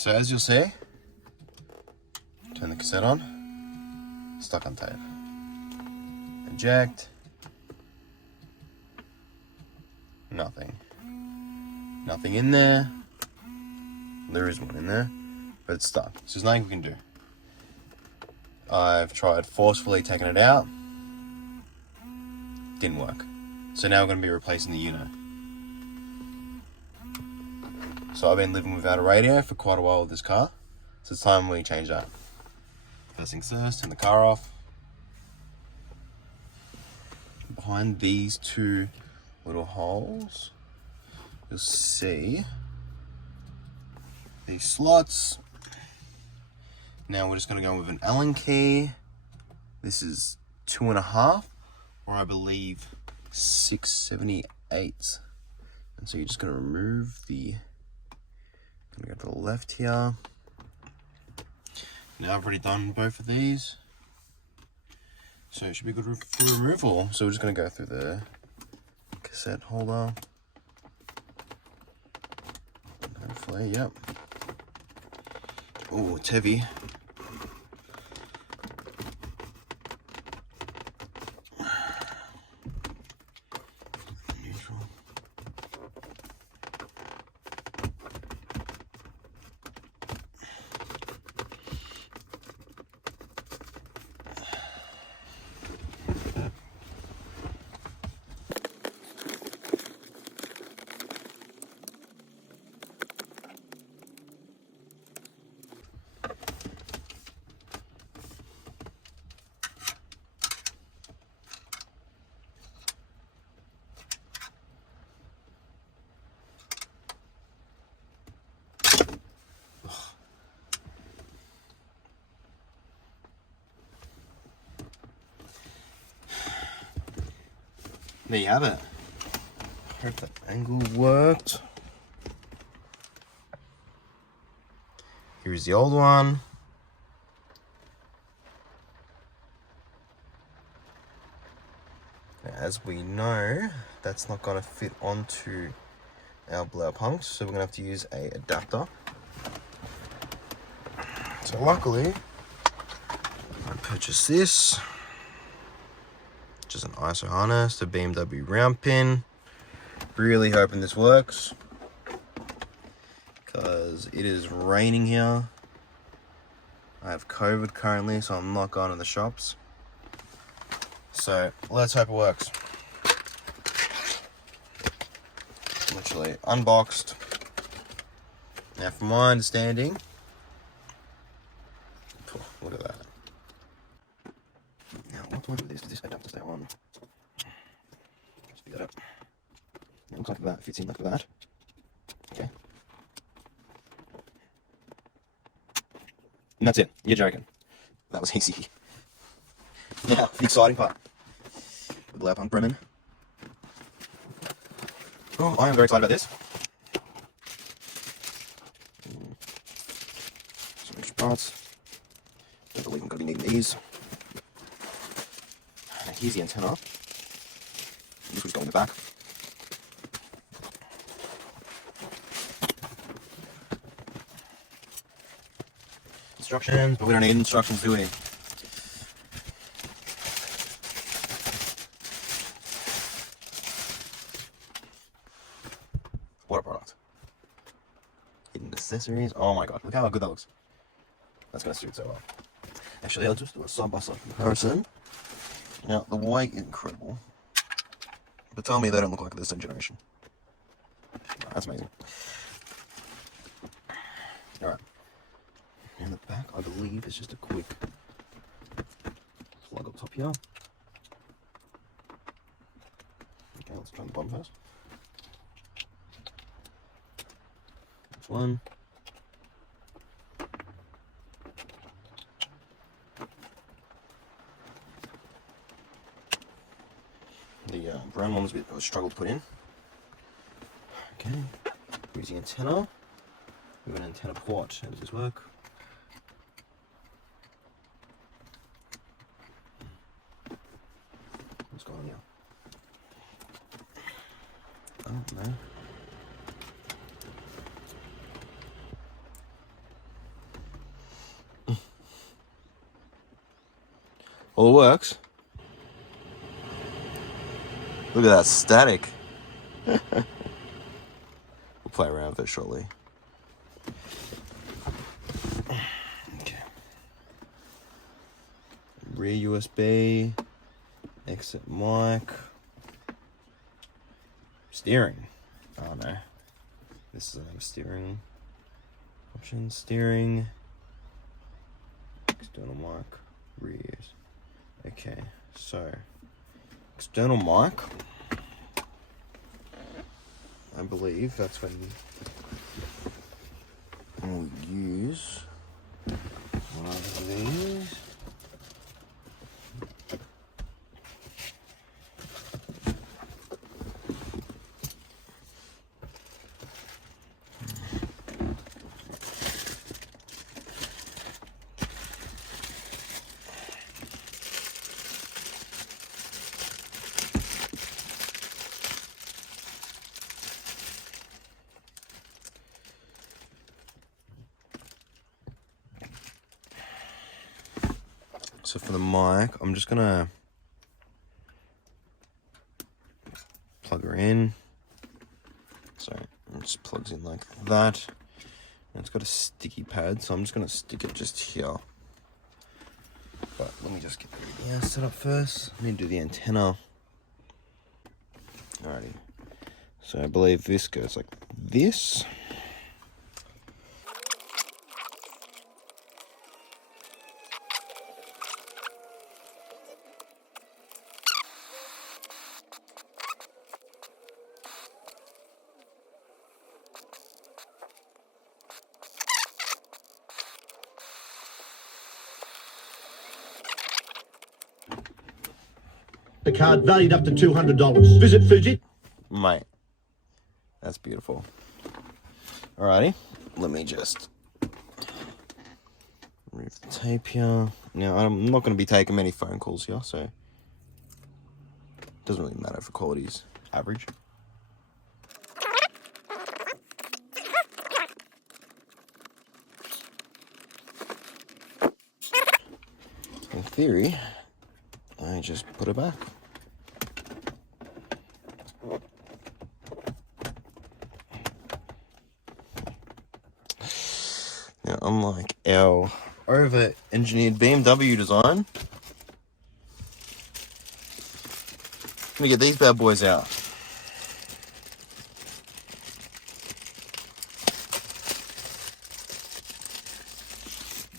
So as you'll see, turn the cassette on, stuck on tape. Eject. Nothing. Nothing in there. There is one in there, but it's stuck. So there's nothing we can do. I've tried forcefully taking it out. Didn't work. So now we're going to be replacing the unit. So I've been living without a radio for quite a while with this car. So it's time we change that. First things first, turn the car off. Behind these two little holes, you'll see these slots. Now we're just going to go with an Allen key. This is 2.5, or I believe 6/78. And so you're just going to remove the, going to go to the left here. Now I've already done both of these, so it should be good for removal. So we're just going to go through the cassette holder. Hopefully, yep. Oh, it's heavy. There you have it. Hope that angle worked. Here's the old one. As we know, that's not going to fit onto our Blaupunkt, so we're going to have to use a adapter. So luckily, I purchased this. Just an ISO harness, a BMW round pin. Really hoping this works, because it is raining here. I have COVID currently, so I'm not going to the shops. So let's hope it works. Literally unboxed. Now from my understanding, look at that. Now what do I do with this? Does this adapter stay on? Just pick that up. It looks like that fits in like that. Okay. And that's it. You're joking. That was easy. Now, the exciting part. The Blaupunkt Bremen. Oh, I am very excited about this. Some extra parts. Don't believe I'm going to be needing these. And here's the antenna. This was going in the back. Instructions, but we don't need instructions, do we? What a product. Hidden accessories. Oh my god, look how good that looks. That's going to suit so well. Actually, I'll just do a side-by-side comparison. Now, the white is incredible. But tell me they don't look like this generation. That's amazing. Alright. In the back, I believe, is just a quick plug up top here. Okay, let's try the bottom first. That's one. The brown one was a bit of a struggle to put in. Okay, here's the antenna. We have an antenna port. How does this work? What's going on here? Oh no. Well, it works. Look at that static. We'll play around with it shortly. Okay. Rear USB. Exit mic. Steering. Oh no. This is another steering. Options, steering. External mic. Rears. Okay, so external mic. I believe that's when we'll use one of these. So for the mic, I'm just gonna plug her in. So it just plugs in like that. And it's got a sticky pad, so I'm just gonna stick it just here. But let me just get the radio set up first. I need to do the antenna. Alrighty. So I believe this goes like this. The card valued up to $200. Visit Fuji. Mate, that's beautiful. Alrighty, let me just remove the tape here. Now, I'm not going to be taking many phone calls here, so it doesn't really matter if the quality's average. In theory, I just put it back. Now, unlike our over-engineered BMW design, let me get these bad boys out.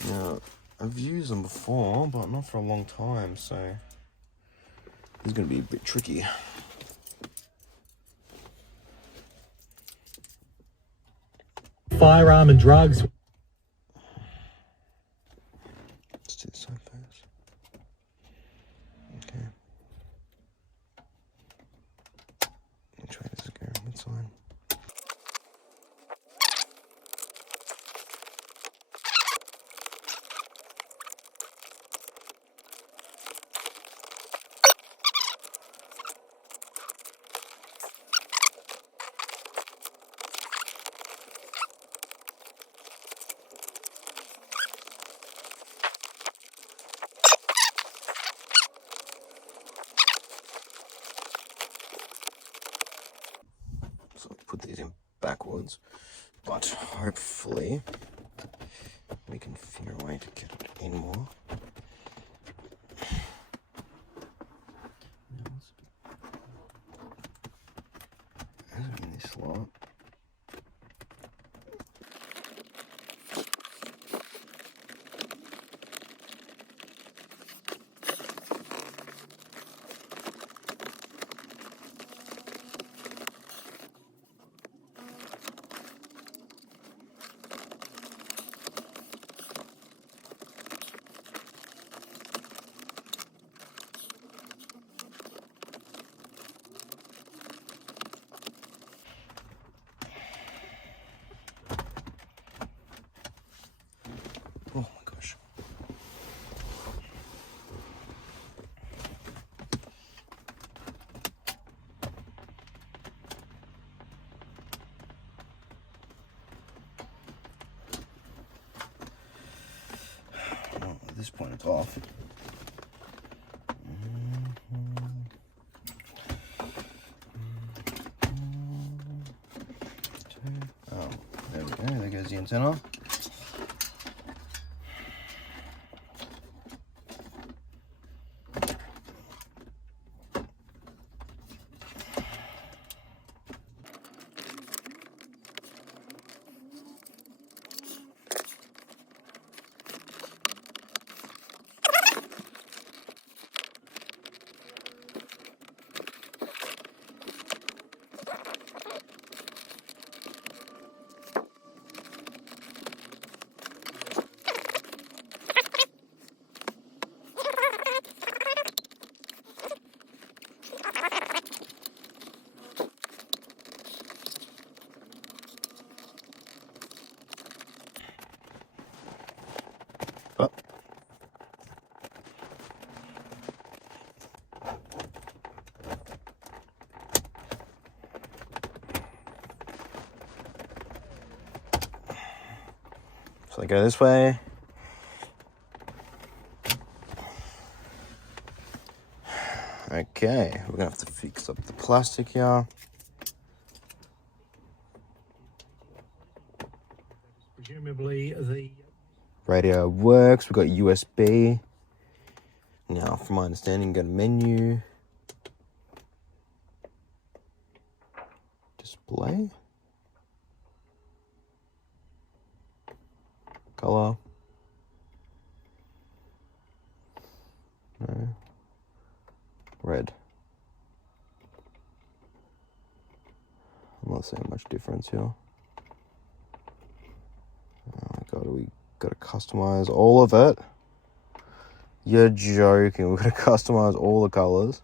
Now, I've used them before, but not for a long time, so this is going to be a bit tricky. Firearm and drugs. Let's do this side first. Okay. Try this again. That's fine. So put these in backwards, but hopefully we can figure a way to get it in more. In this slot. Oh my gosh. Well, at this point it's off. antenna. Oh. So I go this way. Okay, we're gonna have to fix up the plastic here. Presumably the Radio works. We've got USB. Now, from my understanding, got a menu. Display. Color. No. Red. I'm not seeing much difference here. Oh my god, we gotta customize all of it. You're joking. We're gonna customize all the colors.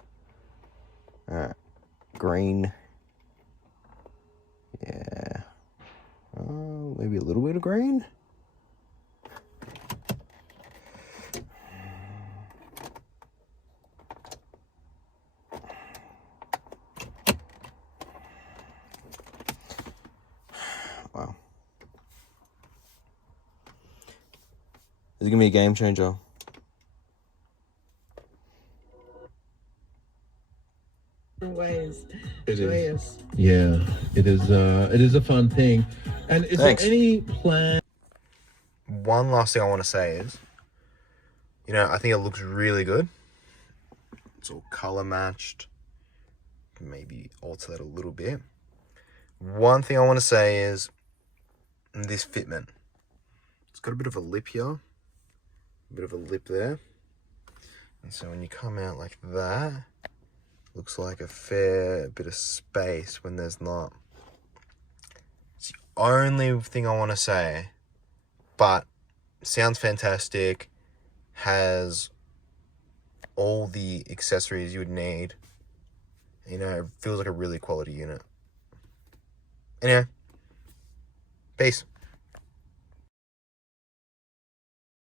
Alright. Green. Yeah. Maybe a little bit of green. Wow. This is gonna be a game changer. Ways. It is. Joyous. Yeah, it is. It is a fun thing. And is Thanks. there any plan? One last thing I want to say is, I think it looks really good. It's all color matched. Maybe alter that a little bit. One thing I want to say is this fitment. It's got a bit of a lip here, a bit of a lip there. And so when you come out like that, looks like a fair bit of space when there's not. It's the only thing I want to say, but sounds fantastic, has all the accessories you would need. It feels like a really quality unit. Anyway, peace.